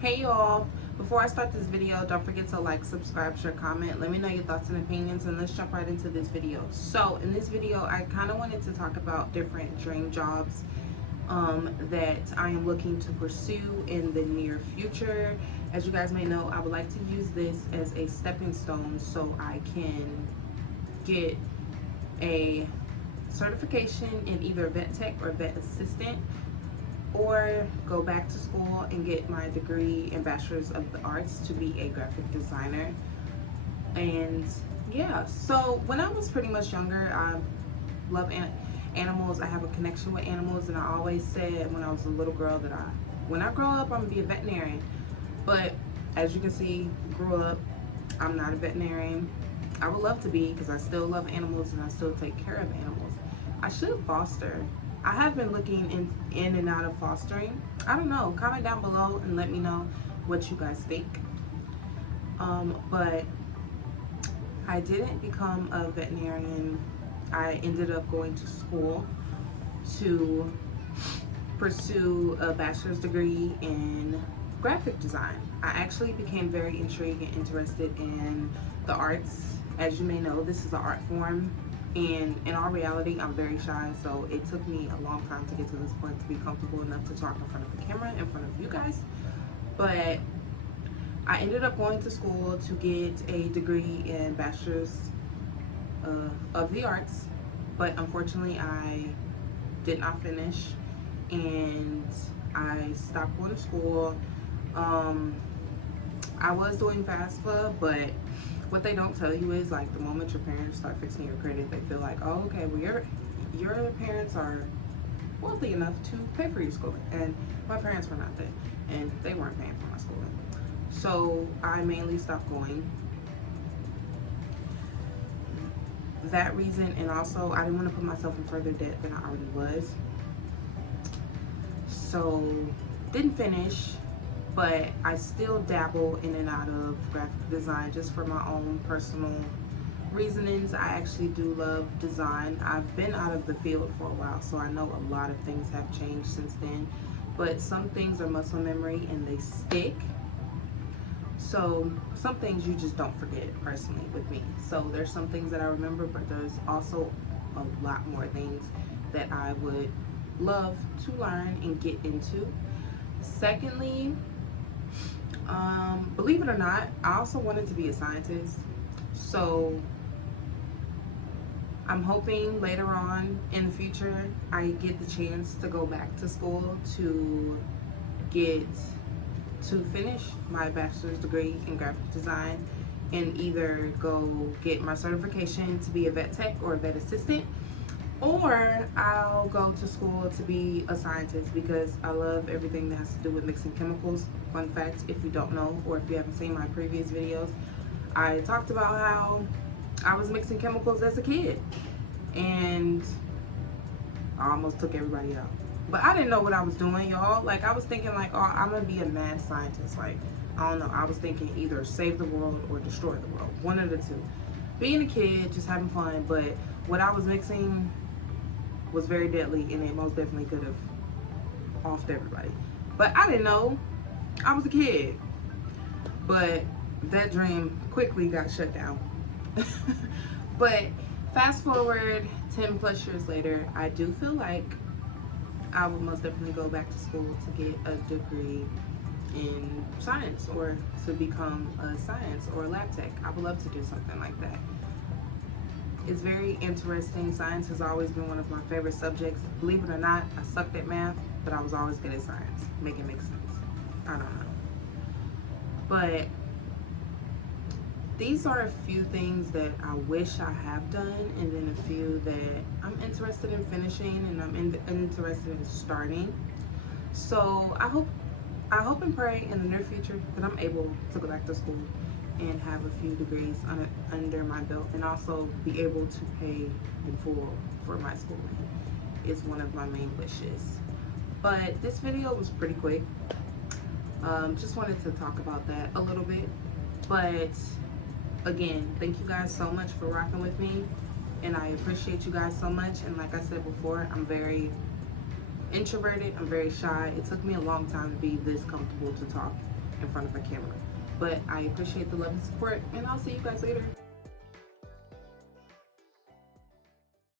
Hey y'all, before I start this video, don't forget to like, subscribe, share, comment. Let me know your thoughts and opinions, and let's jump right into this video. So in this video, I kind of wanted to talk about different dream jobs that I am looking to pursue in the near future. As you guys may know, I would like to use this as a stepping stone so I can get a certification in either vet tech or vet assistant, or go back to school and get my degree in Bachelor's of the Arts to be a graphic designer. And yeah, so when I was pretty much younger, I love animals. I have a connection with animals, and I always said when I was a little girl that when I grow up, I'm gonna be a veterinarian. But as you can see, grew up, I'm not a veterinarian. I would love to be, because I still love animals and I still take care of animals. I should foster. I have been looking in and out of fostering. I don't know. Comment down below and let me know what you guys think. But I didn't become a veterinarian. I ended up going to school to pursue a bachelor's degree in graphic design. I actually became very intrigued and interested in the arts. As you may know, this is an art form. And in all reality, I'm very shy, so it took me a long time to get to this point to be comfortable enough to talk in front of the camera, in front of you guys. But I ended up going to school to get a degree in Bachelor's of the Arts, but unfortunately I did not finish, and I stopped going to school. I was doing FAFSA, but what they don't tell you is, like, the moment your parents start fixing your credit, they feel like, oh, okay, well, your parents are wealthy enough to pay for your schooling. And my parents were not that, and they weren't paying for my schooling. So I mainly stopped going. That reason, and also I didn't want to put myself in further debt than I already was. So didn't finish. But I still dabble in and out of graphic design just for my own personal reasonings. I actually do love design. I've been out of the field for a while, so I know a lot of things have changed since then. But some things are muscle memory and they stick. So some things you just don't forget, personally, with me. So there's some things that I remember, but there's also a lot more things that I would love to learn and get into. Secondly, believe it or not, I also wanted to be a scientist. So I'm hoping later on in the future I get the chance to go back to school to finish my bachelor's degree in graphic design, and either go get my certification to be a vet tech or a vet assistant, or I'll go to school to be a scientist, because I love everything that has to do with mixing chemicals. Fun fact, if you don't know, or if you haven't seen my previous videos, I talked about how I was mixing chemicals as a kid, and I almost took everybody out. But I didn't know what I was doing, y'all. Like, I was thinking, like, oh, I'm gonna be a mad scientist. Like, I don't know. I was thinking either save the world or destroy the world. One of the two. Being a kid, just having fun, but what I was mixing was very deadly, and it most definitely could have offed everybody. But I didn't know. I was a kid. But that dream quickly got shut down. But fast forward 10 plus years later, I do feel like I would most definitely go back to school to get a degree in science, or to become a science or a lab tech. I would love to do something like that. It's very interesting. Science has always been one of my favorite subjects. Believe it or not, I sucked at math, but I was always good at science. Make it make sense. I don't know. But these are a few things that I wish I have done, and then a few that I'm interested in finishing, and I'm interested in starting. So I hope and pray in the near future that I'm able to go back to school and have a few degrees under my belt, and also be able to pay in full for my schooling is one of my main wishes. But this video was pretty quick. Just wanted to talk about that a little bit. But again, thank you guys so much for rocking with me, and I appreciate you guys so much. And like I said before, I'm very introverted, I'm very shy. It took me a long time to be this comfortable to talk in front of a camera. But I appreciate the love and support, and I'll see you guys later.